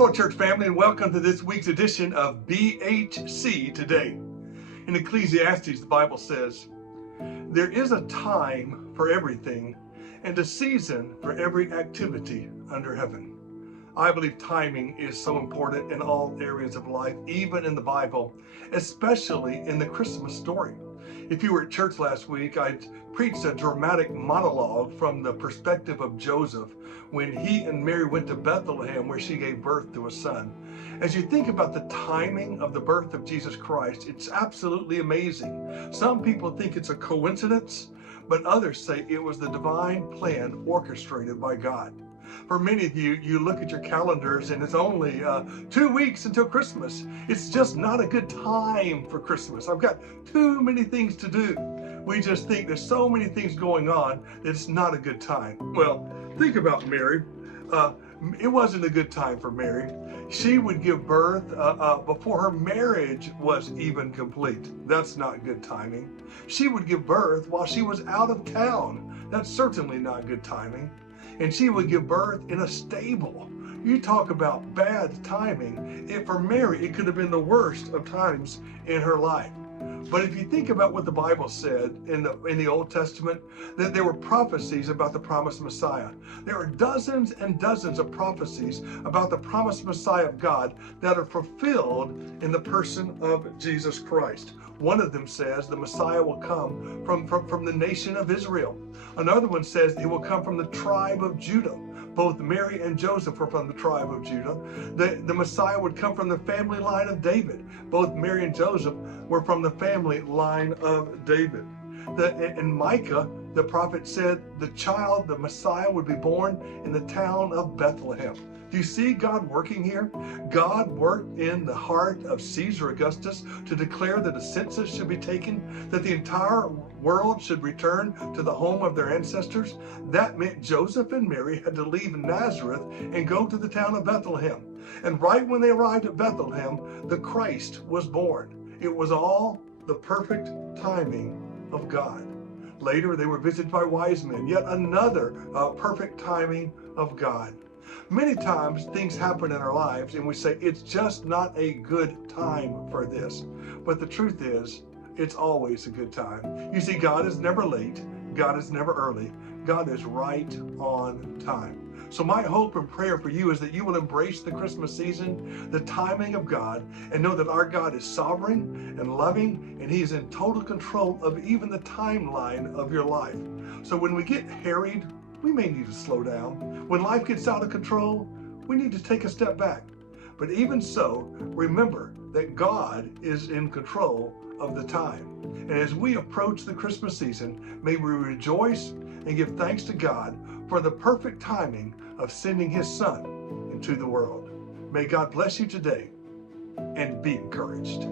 Hello, church family, and welcome to this week's edition of BHC Today. In Ecclesiastes, the Bible says, "There is a time for everything and a season for every activity under heaven." I believe timing is so important in all areas of life, even in the Bible, especially in the Christmas story. If you were at church last week, I preached a dramatic monologue from the perspective of Joseph when he and Mary went to Bethlehem, where she gave birth to a son. As you think about the timing of the birth of Jesus Christ, it's absolutely amazing. Some people think it's a coincidence, but others say it was the divine plan orchestrated by God. For many of you, you look at your calendars and it's only 2 weeks until Christmas. It's just not a good time for Christmas. I've got too many things to do. We just think there's so many things going on that it's not a good time. Well, think about Mary. It wasn't a good time for Mary. She would give birth before her marriage was even complete. That's not good timing. She would give birth while she was out of town. That's certainly not good timing. And she would give birth in a stable. You talk about bad timing. For Mary, it could have been the worst of times in her life. But if you think about what the Bible said in the Old Testament, that there were prophecies about the promised Messiah. There are dozens and dozens of prophecies about the promised Messiah of God that are fulfilled in the person of Jesus Christ. One of them says the Messiah will come from the nation of Israel. Another one says he will come from the tribe of Judah. Both Mary and Joseph were from the tribe of Judah. The Messiah would come from the family line of David. Both Mary and Joseph were from the family line of David. In Micah, the prophet said the Messiah, would be born in the town of Bethlehem. Do you see God working here? God worked in the heart of Caesar Augustus to declare that a census should be taken, that the entire world should return to the home of their ancestors. That meant Joseph and Mary had to leave Nazareth and go to the town of Bethlehem. And right when they arrived at Bethlehem, the Christ was born. It was all the perfect timing of God. Later, they were visited by wise men, yet another perfect timing of God. Many times things happen in our lives and we say, it's just not a good time for this. But the truth is, it's always a good time. You see, God is never late. God is never early. God is right on time. So my hope and prayer for you is that you will embrace the Christmas season, the timing of God, and know that our God is sovereign and loving, and He is in total control of even the timeline of your life. So when we get harried, we may need to slow down. When life gets out of control, we need to take a step back. But even so, remember that God is in control of the time. And as we approach the Christmas season, may we rejoice and give thanks to God for the perfect timing of sending His Son into the world. May God bless you today and be encouraged.